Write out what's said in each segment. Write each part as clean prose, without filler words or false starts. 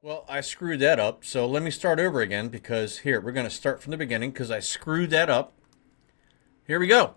Well, I screwed that up, so let me start over again because here, we're going to start from the beginning because I screwed that up. Here we go.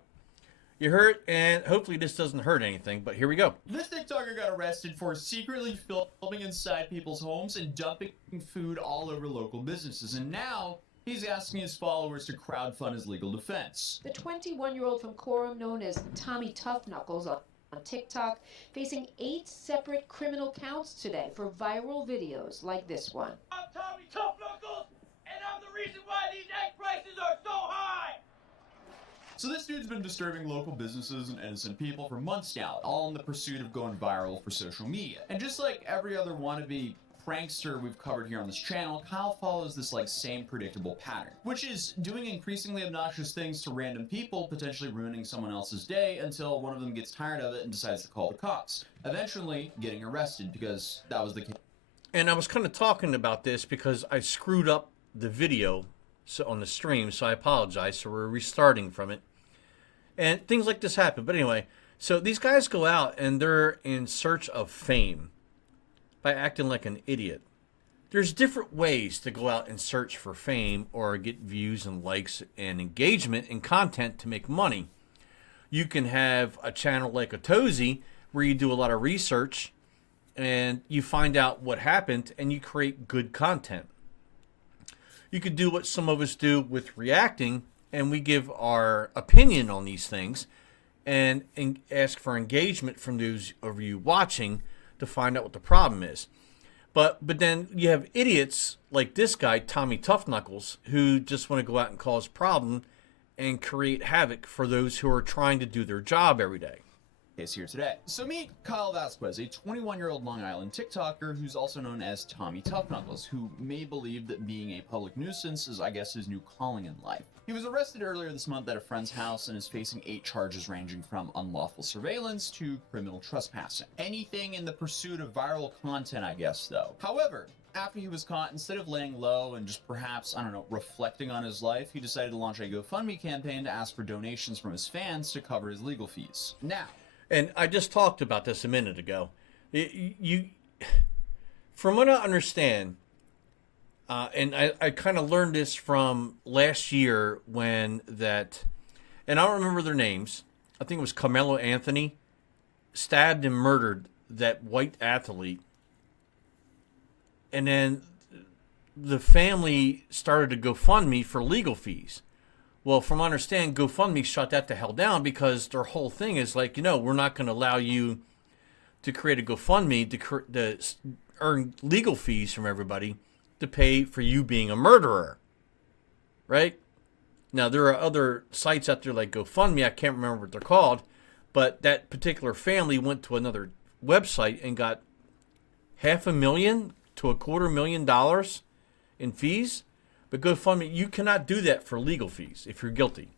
You heard, and hopefully this doesn't hurt anything, but here we go. This TikToker got arrested for secretly filming inside people's homes and dumping food all over local businesses. And now he's asking his followers to crowdfund his legal defense. The 21-year-old from Coram, known as Tommy Tough Knuckles on TikTok, facing 8 separate criminal counts today for viral videos like this one. I'm Tommy Tough Knuckles, and I'm the reason why these egg prices are so high! So this dude's been disturbing local businesses and innocent people for months now, all in the pursuit of going viral for social media. And just like every other wannabe prankster we've covered here on this channel, Kyle follows this same predictable pattern, which is doing increasingly obnoxious things to random people, potentially ruining someone else's day until one of them gets tired of it and decides to call the cops, eventually getting arrested because that was the case. And I was kind of talking about this because I screwed up the video on the stream, so I apologize. So we're restarting from it. And things like this happen. But anyway, so these guys go out and they're in search of fame by acting like an idiot. There's different ways to go out and search for fame or get views and likes and engagement and content to make money. You can have a channel like a Tozy where you do a lot of research and you find out what happened and you create good content. You could do what some of us do with reacting, and we give our opinion on these things and ask for engagement from those of you watching to find out what the problem is. But then you have idiots like this guy, Tommy Tough Knuckles, who just want to go out and cause problem and create havoc for those who are trying to do their job every day. Case here today. So meet Kyle Vasquez, a 21-year-old Long Island TikToker who's also known as Tommy Tough Knuckles, who may believe that being a public nuisance is, I guess, his new calling in life. He was arrested earlier this month at a friend's house and is facing 8 charges ranging from unlawful surveillance to criminal trespassing. Anything in the pursuit of viral content, I guess, though. However, after he was caught, instead of laying low and just perhaps, reflecting on his life, he decided to launch a GoFundMe campaign to ask for donations from his fans to cover his legal fees. Now, and I just talked about this a minute ago. From what I understand, and I kind of learned this from last year when that, and I don't remember their names. I think it was Carmelo Anthony stabbed and murdered that white athlete. And then the family started to GoFundMe for legal fees. Well, from what I understand, GoFundMe shut that the hell down because their whole thing is like, we're not going to allow you to create a GoFundMe to earn legal fees from everybody to pay for you being a murderer, right? Now, there are other sites out there like GoFundMe. I can't remember what they're called, but that particular family went to another website and got $500,000 to $250,000 in fees. But GoFundMe, you cannot do that for legal fees if you're guilty.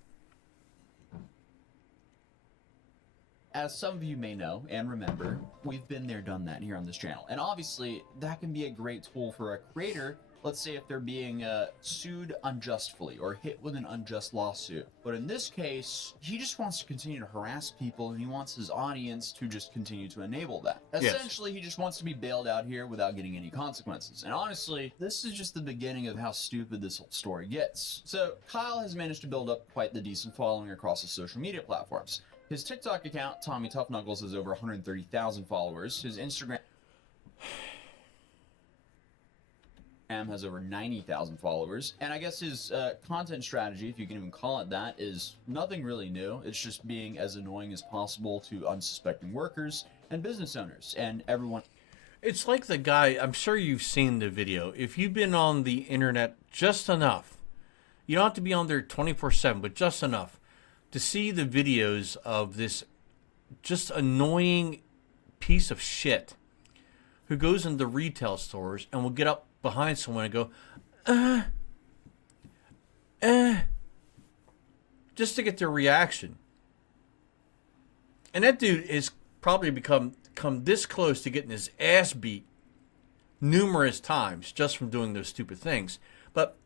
As some of you may know and remember, we've been there, done that here on this channel. And obviously, that can be a great tool for a creator. Let's say if they're being sued unjustly or hit with an unjust lawsuit. But in this case, he just wants to continue to harass people and he wants his audience to just continue to enable that. Yes. Essentially, he just wants to be bailed out here without getting any consequences. And honestly, this is just the beginning of how stupid this whole story gets. So Kyle has managed to build up quite the decent following across his social media platforms. His TikTok account, Tommy Tough Knuckles, has over 130,000 followers. His Instagram has over 90,000 followers, and I guess his content strategy, if you can even call it that, is nothing really new. It's just being as annoying as possible to unsuspecting workers and business owners and everyone. It's like the guy, I'm sure you've seen the video. If you've been on the internet just enough, you don't have to be on there 24/7, but just enough to see the videos of this just annoying piece of shit who goes into retail stores and will get up behind someone and go, just to get their reaction. And that dude is probably come this close to getting his ass beat numerous times just from doing those stupid things. But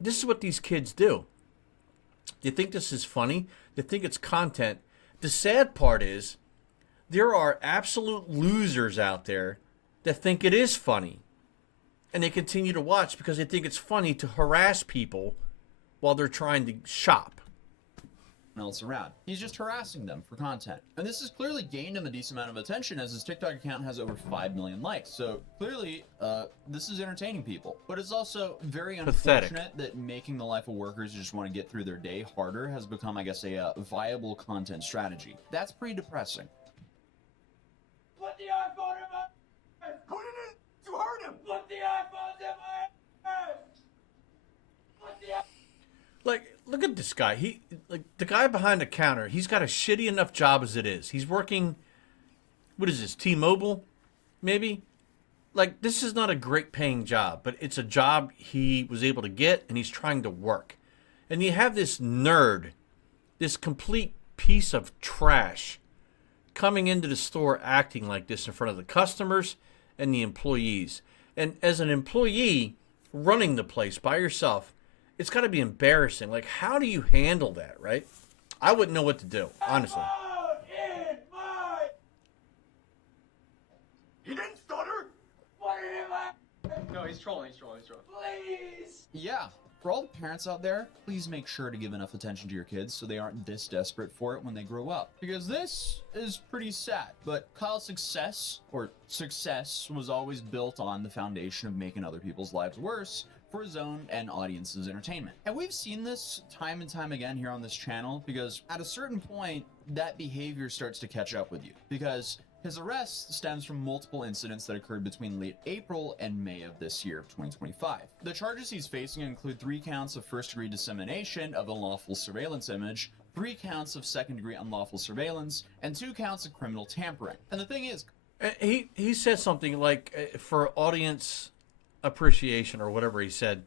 this is what these kids do. They think this is funny. They think it's content. The sad part is there are absolute losers out there that think it is funny. and they continue to watch because they think it's funny to harass people while they're trying to shop. else around. He's just harassing them for content. And this has clearly gained him a decent amount of attention, as his TikTok account has over 5 million likes. So clearly, this is entertaining people. But it's also very unfortunate that making the life of workers who just want to get through their day harder has become, I guess, a viable content strategy. That's pretty depressing. Put the iPhone in my ears! Put it in to hurt him! Put the iPhones in my ears! Put the Like, look at this guy. The guy behind the counter, he's got a shitty enough job as it is. He's working, what is this, T-Mobile, maybe? Like, this is not a great paying job, but it's a job he was able to get, and he's trying to work. And you have this nerd, this complete piece of trash, coming into the store acting like this in front of the customers and the employees. And as an employee running the place by yourself, it's got to be embarrassing. Like, how do you handle that, right? I wouldn't know what to do, honestly. iPhone in my... He didn't stutter? Put it in my... No, he's trolling. Please! Yeah, for all the parents out there, please make sure to give enough attention to your kids so they aren't this desperate for it when they grow up. Because this is pretty sad, but Kyle's success was always built on the foundation of making other people's lives worse for his own and audience's entertainment. And we've seen this time and time again here on this channel, because at a certain point, that behavior starts to catch up with you. Because his arrest stems from multiple incidents that occurred between late April and May of this year of 2025. The charges he's facing include 3 counts of first-degree dissemination of unlawful surveillance image, 3 counts of second-degree unlawful surveillance, and 2 counts of criminal tampering. And the thing is, He said something like, for audience appreciation or whatever he said,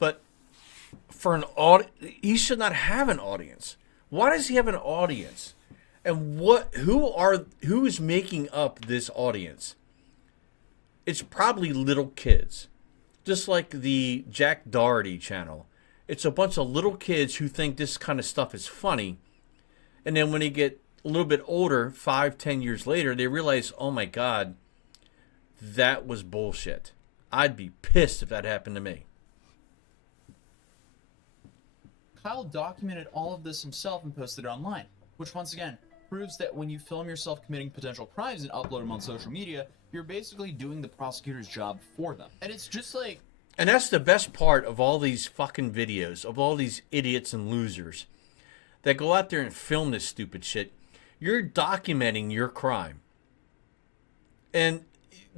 but for an he should not have an audience. Why does he have an audience? And who is making up this audience? It's probably little kids, just like the Jack Doherty channel. It's a bunch of little kids who think this kind of stuff is funny, and then when they get a little bit older, 5-10 years later, they realize, oh my God, that was bullshit. I'd be pissed if that happened to me. Kyle documented all of this himself and posted it online, which once again proves that when you film yourself committing potential crimes and upload them on social media, you're basically doing the prosecutor's job for them. And it's just like... And that's the best part of all these fucking videos, of all these idiots and losers that go out there and film this stupid shit. You're documenting your crime. And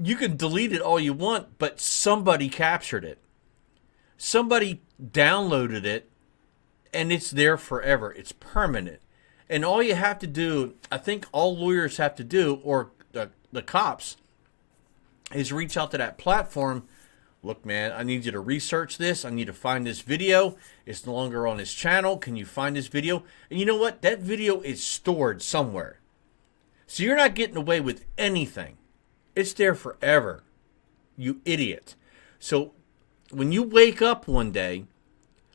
you can delete it all you want, but somebody captured it. Somebody downloaded it, and it's there forever. It's permanent. And all you have to do, I think all lawyers have to do, or the cops, is reach out to that platform. Look, man, I need you to research this. I need to find this video. It's no longer on this channel. Can you find this video? And you know what? That video is stored somewhere. So you're not getting away with anything. It's there forever, you idiot. So when you wake up one day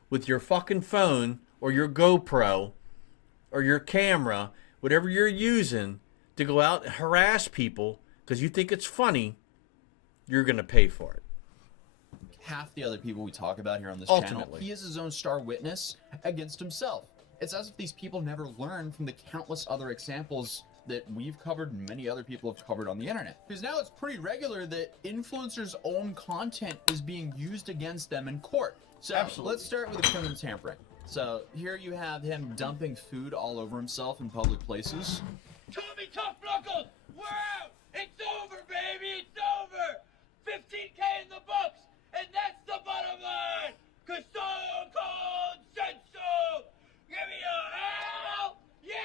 with your fucking phone or your GoPro or your camera, whatever you're using to go out and harass people because you think it's funny, you're going to pay for it. Half the other people we talk about here on this channel, Ultimately. he is his own star witness against himself. It's as if these people never learn from the countless other examples that we've covered and many other people have covered on the internet. Because now it's pretty regular that influencers' own content is being used against them in court. So Absolutely. Let's start with the criminal tampering. So here you have him dumping food all over himself in public places. Tommy Tough Knuckles, we're out! It's over, baby! It's over! 15K in the books! And that's the bottom line! Cause Stone Cold said so! Give me a hell! Yeah!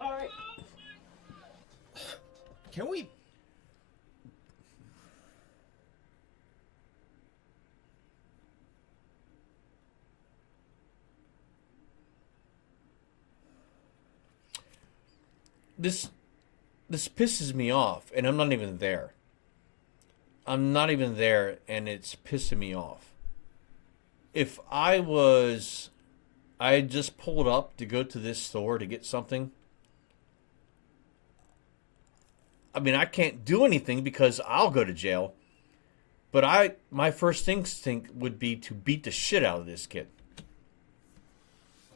Alright. Can we... This pisses me off, and I'm not even there. I'm not even there, and it's pissing me off. If I I just pulled up to go to this store to get something. I mean, I can't do anything because I'll go to jail. But my first instinct would be to beat the shit out of this kid.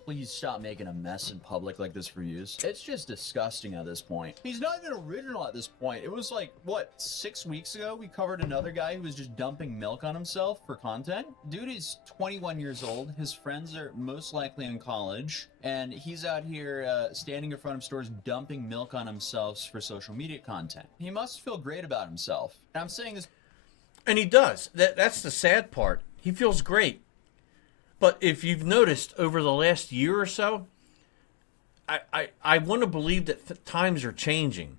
Please stop making a mess in public like this for use. It's just disgusting at this point. He's not even original at this point. It was like, what, 6 weeks ago we covered another guy who was just dumping milk on himself for content? Dude is 21 years old. His friends are most likely in college. And he's out here standing in front of stores dumping milk on himself for social media content. He must feel great about himself. And I'm saying this... And he does. That's the sad part. He feels great. But if you've noticed over the last year or so, I want to believe that times are changing.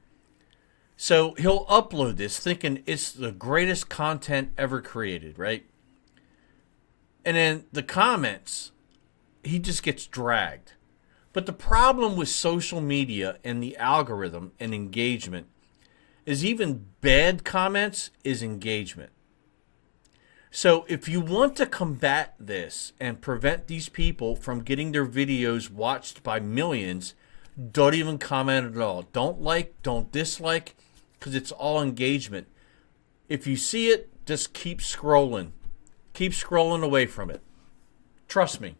So he'll upload this thinking it's the greatest content ever created, right? And then the comments, he just gets dragged. But the problem with social media and the algorithm and engagement is even bad comments is engagement. So if you want to combat this and prevent these people from getting their videos watched by millions, don't even comment at all. Don't like, don't dislike, because it's all engagement. If you see it, just keep scrolling. Keep scrolling away from it. Trust me.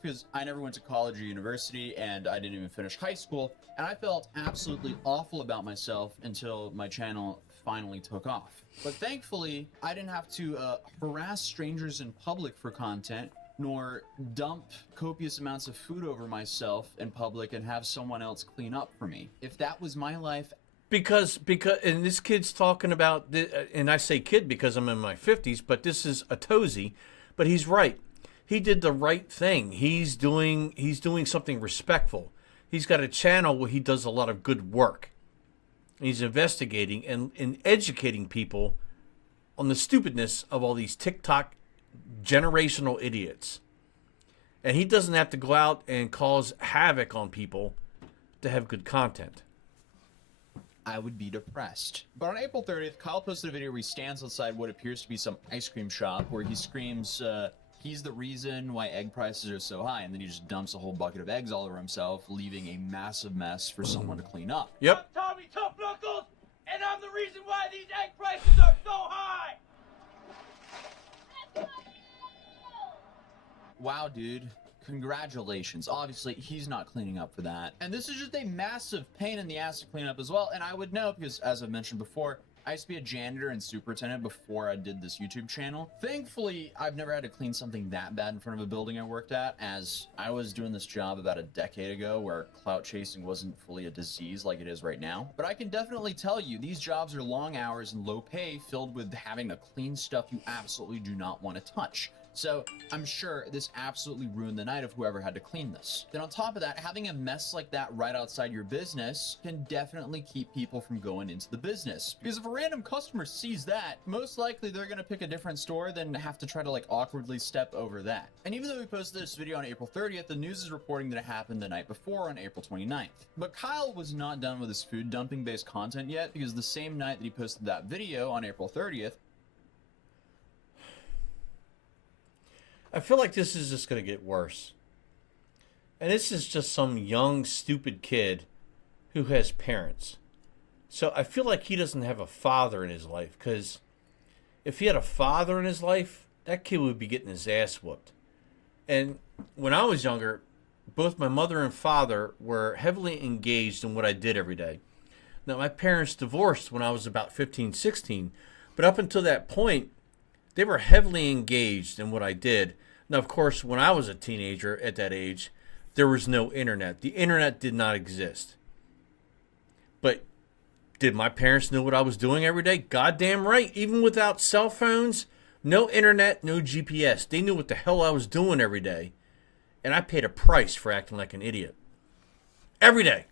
Because I never went to college or university, and I didn't even finish high school, and I felt absolutely awful about myself until my channel finally took off. But thankfully, I didn't have to harass strangers in public for content, nor dump copious amounts of food over myself in public and have someone else clean up for me. If that was my life... Because and this kid's talking about, and I say kid because I'm in my 50s, but this is a Tozy, but he's right. He did the right thing. He's doing something respectful. He's got a channel where he does a lot of good work. He's investigating and educating people on the stupidness of all these TikTok generational idiots. And he doesn't have to go out and cause havoc on people to have good content. I would be depressed. But on April 30th, Kyle posted a video where he stands outside what appears to be some ice cream shop where he screams, he's the reason why egg prices are so high, and then he just dumps a whole bucket of eggs all over himself, leaving a massive mess for someone to clean up. Yep. I'm Tommy Tough Knuckles, and I'm the reason why these egg prices are so high! Wow, dude. Congratulations. Obviously, he's not cleaning up for that. And this is just a massive pain in the ass to clean up as well. And I would know because, as I've mentioned before, I used to be a janitor and superintendent before I did this YouTube channel. Thankfully, I've never had to clean something that bad in front of a building I worked at, as I was doing this job about a decade ago where clout chasing wasn't fully a disease like it is right now. But I can definitely tell you, these jobs are long hours and low pay, filled with having to clean stuff you absolutely do not want to touch. So I'm sure this absolutely ruined the night of whoever had to clean this. Then on top of that, having a mess like that right outside your business can definitely keep people from going into the business. Because if a random customer sees that, most likely they're going to pick a different store than have to try to like awkwardly step over that. And even though we posted this video on April 30th, the news is reporting that it happened the night before on April 29th. But Kyle was not done with his food dumping based content yet, because the same night that he posted that video on April 30th, I feel like this is just going to get worse. And this is just some young, stupid kid who has parents. So I feel like he doesn't have a father in his life, because if he had a father in his life, that kid would be getting his ass whooped. And when I was younger, both my mother and father were heavily engaged in what I did every day. Now, my parents divorced when I was about 15, 16, but up until that point, they were heavily engaged in what I did. Now, of course, when I was a teenager at that age, there was no internet. The internet did not exist. But did my parents know what I was doing every day? Goddamn right. Even without cell phones, no internet, no GPS. They knew what the hell I was doing every day. And I paid a price for acting like an idiot. Every day.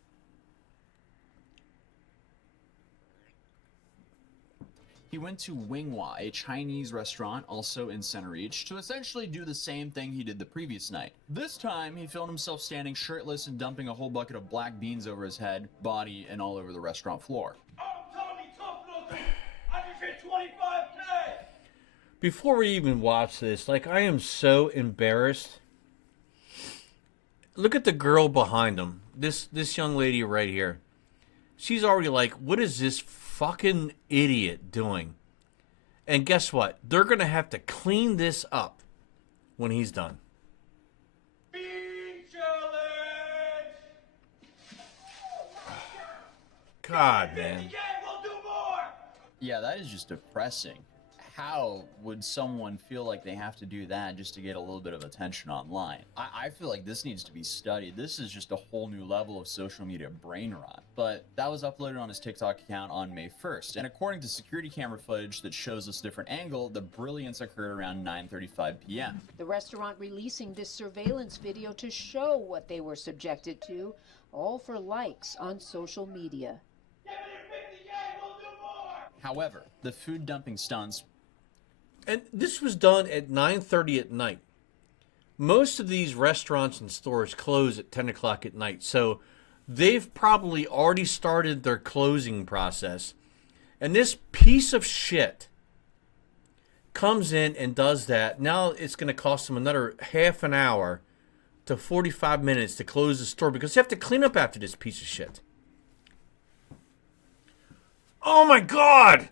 he went to Winghua, a Chinese restaurant also in Center Each, to essentially do the same thing he did the previous night. This time, he filmed himself standing shirtless and dumping a whole bucket of black beans over his head, body, and all over the restaurant floor. I'm Tommy Tough Knuckles. I just hit 25K. Before we even watch this, like, I am so embarrassed look at the girl behind him. This young lady right here. She's already like, what is this fucking idiot doing? And guess what? They're going to have to clean this up when he's done. Bean challenge! God, Get man. the game, we'll do more! Yeah, that is just depressing. How would someone feel like they have to do that just to get a little bit of attention online? I feel like this needs to be studied. This is just a whole new level of social media brain rot. But that was uploaded on his TikTok account on May 1st. And according to security camera footage that shows us a different angle, the brilliance occurred around 9:35 p.m. The restaurant releasing this surveillance video to show what they were subjected to, all for likes on social media. Get me to pick the game, we'll do more! However, the food dumping stunts And this was done at 9:30 at night. Most of these restaurants and stores close at 10 o'clock at night. So they've probably already started their closing process. And this piece of shit comes in and does that. Now it's going to cost them another half an hour to 45 minutes to close the store because they have to clean up after this piece of shit. Oh my God!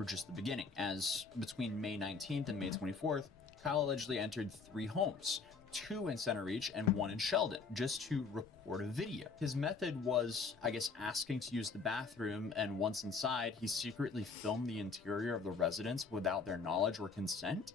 were just the beginning, as between May 19th and May 24th, Kyle allegedly entered 3 homes, 2 in Center Reach and 1 in Sheldon, just to record a video. His method was, I guess, asking to use the bathroom, and once inside, he secretly filmed the interior of the residence without their knowledge or consent?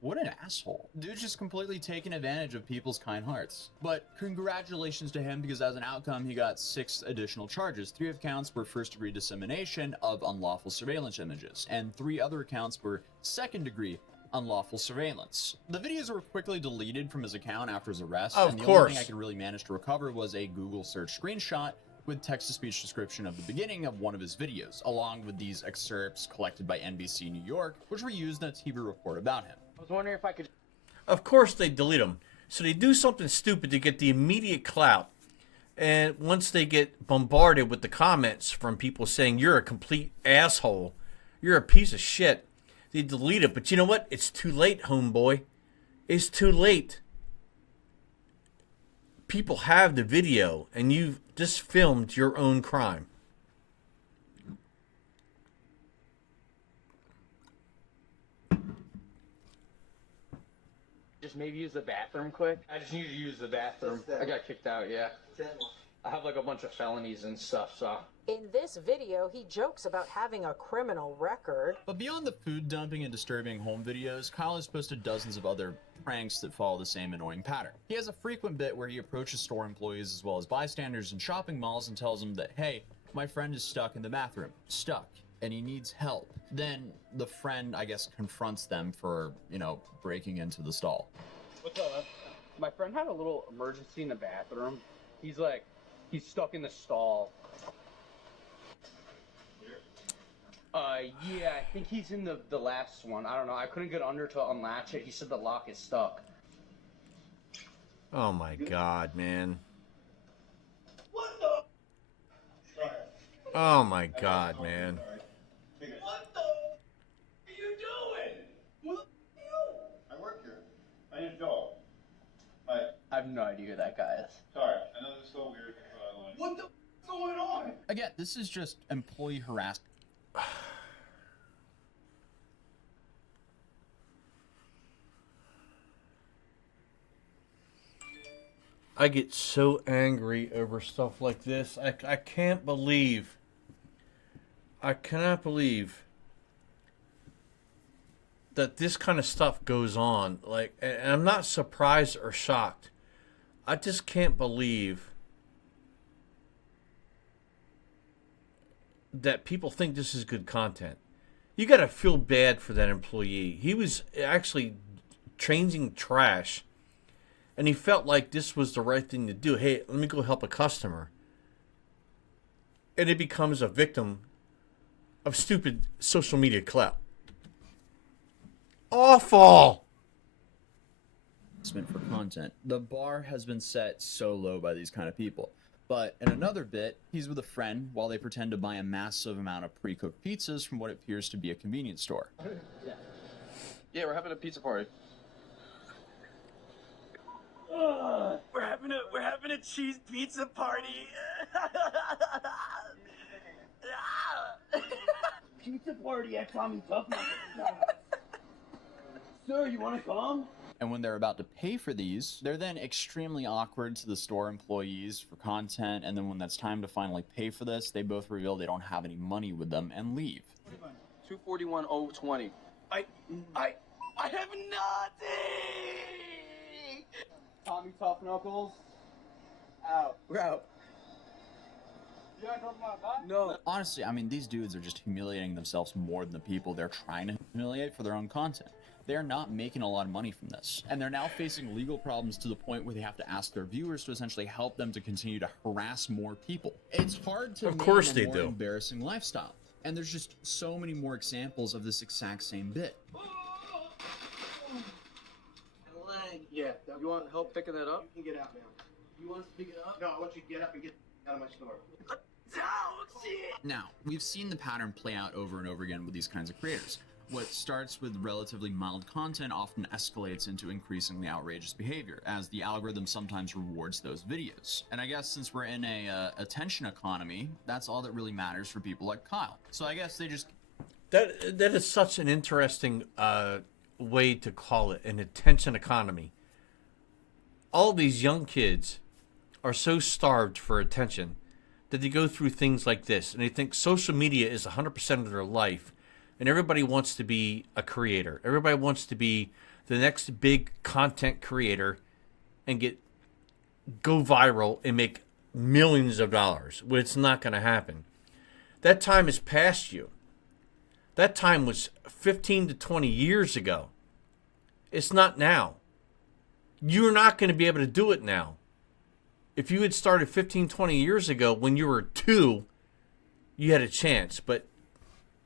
What an asshole. Dude's just completely taking advantage of people's kind hearts. But congratulations to him, because as an outcome, he got 6 additional charges. 3 of counts were first-degree dissemination of unlawful surveillance images, and 3 other accounts were second-degree unlawful surveillance. The videos were quickly deleted from his account after his arrest, Of and the course. only thing I could really manage to recover was a Google search screenshot with text-to-speech description of the beginning of one of his videos, along with these excerpts collected by NBC New York, which were used in a TV report about him. I was wondering if I could. Of course they delete them. So they do something stupid to get the immediate clout. And once they get bombarded with the comments from people saying you're a complete asshole, you're a piece of shit, they delete it. But you know what? It's too late, homeboy. It's too late. People have the video and you've just filmed your own crime. Just maybe use the bathroom quick. I just need to use the bathroom. I got kicked out, yeah. I have like a bunch of felonies and stuff, so. In this video, he jokes about having a criminal record. But beyond the food dumping and disturbing home videos, Kyle has posted dozens of other pranks that follow the same annoying pattern. He has a frequent bit where he approaches store employees as well as bystanders in shopping malls and tells them that, hey, my friend is stuck in the bathroom. Stuck. And he needs help. Then the friend, I guess, confronts them for, breaking into the stall. What's up? My friend had a little emergency in the bathroom. He's stuck in the stall. Yeah, I think he's in the last one. I don't know. I couldn't get under to unlatch it. He said the lock is stuck. Oh my God, man. What the? Oh my God, man. What the are you doing? Who the are you? I work here. I need Joel. Hi. I have no idea who that guy is. Sorry. I know this is so weird. What the going on? Again, this is just employee harassment. I get so angry over stuff like this. I can't believe. I cannot believe that this kind of stuff goes on. Like, and I'm not surprised or shocked. I just can't believe that people think this is good content. You got to feel bad for that employee. He was actually changing trash, and he felt like this was the right thing to do. Hey, let me go help a customer. And it becomes a victim of stupid social media clout. Awful! For content. The bar has been set so low by these kind of people. But in another bit, he's with a friend while they pretend to buy a massive amount of pre-cooked pizzas from what appears to be a convenience store. Yeah, we're having a pizza party. We're having a cheese pizza party. Pizza party at Tommy Tough Knuckles. Sir, you want to come? And when they're about to pay for these, they're then extremely awkward to the store employees for content, and then when it's time to finally pay for this, they both reveal they don't have any money with them and leave. 241.020. I have nothing. Tommy Tough Knuckles. Out. We're out. You not talking about that? No. Honestly, I mean, these dudes are just humiliating themselves more than the people they're trying to humiliate for their own content. They're not making a lot of money from this, and they're now facing legal problems to the point where they have to ask their viewers to essentially help them to continue to harass more people. It's hard to Of course name they a more do. embarrassing lifestyle, and there's just so many more examples of this exact same bit. Yeah. You want help picking that up? You can get out now. You want us to pick it up? No, I want you to get up and get out of my store. Now, we've seen the pattern play out over and over again with these kinds of creators. What starts with relatively mild content often escalates into increasingly outrageous behavior, as the algorithm sometimes rewards those videos. And I guess since we're in a attention economy, that's all that really matters for people like Kyle. So I guess they just... That is such an interesting way to call it, an attention economy. All these young kids are so starved for attention that they go through things like this, and they think social media is 100% of their life, and everybody wants to be a creator. Everybody wants to be the next big content creator and go viral and make millions of dollars. Well, it's not going to happen. That time is past you. That time was 15 to 20 years ago. It's not now. You're not going to be able to do it now. If you had started 15, 20 years ago when you were 2, you had a chance, but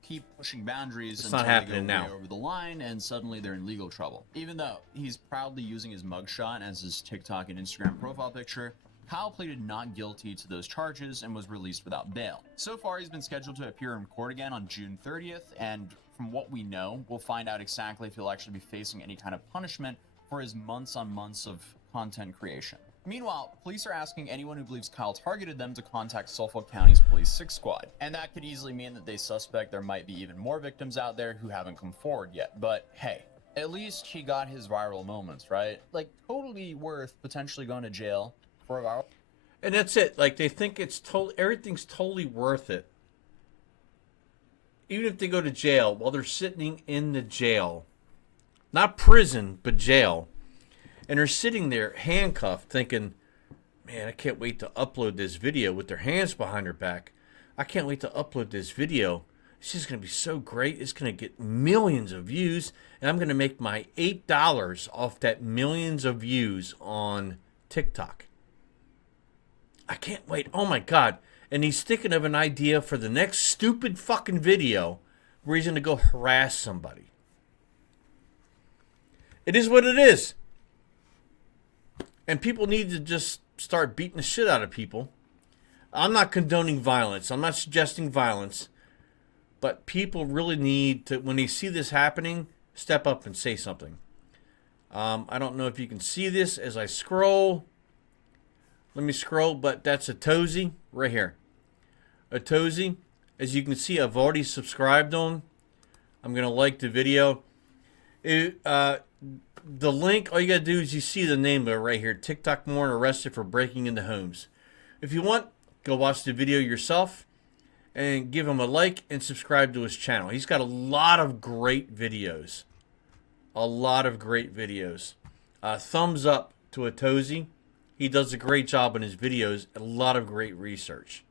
keep pushing boundaries it's until not they happening go now. way over the line, and suddenly they're in legal trouble. Even though he's proudly using his mugshot as his TikTok and Instagram profile picture, Kyle pleaded not guilty to those charges and was released without bail. So far, he's been scheduled to appear in court again on June 30th, and from what we know, we'll find out exactly if he'll actually be facing any kind of punishment for his months on months of content creation. Meanwhile, police are asking anyone who believes Kyle targeted them to contact Suffolk County's Police 6 Squad. And that could easily mean that they suspect there might be even more victims out there who haven't come forward yet. But hey, at least he got his viral moments, right? Like, totally worth potentially going to jail for a viral. and that's it. Like, they think everything's totally worth it. Even if they go to jail, while they're sitting in the jail, not prison, but jail, and they're sitting there handcuffed thinking, man, I can't wait to upload this video with their hands behind their back. I can't wait to upload this video. It's just going to be so great. It's going to get millions of views, and I'm going to make my $8 off that millions of views on TikTok. I can't wait. Oh, my God. And he's thinking of an idea for the next stupid fucking video where he's going to go harass somebody. It is what it is. And people need to just start beating the shit out of people. I'm not condoning violence. I'm not suggesting violence. But people really need to, when they see this happening, step up and say something. I don't know if you can see this as I scroll. Let me scroll, but that's a Tozy right here. A Tozy. As you can see, I've already subscribed on. I'm going to like the video. The link, all you got to do is you see the name of it right here. TikTok Moron arrested for breaking into homes. If you want, go watch the video yourself and give him a like and subscribe to his channel. He's got a lot of great videos. A lot of great videos. Thumbs up to a Tozy. He does a great job in his videos. A lot of great research.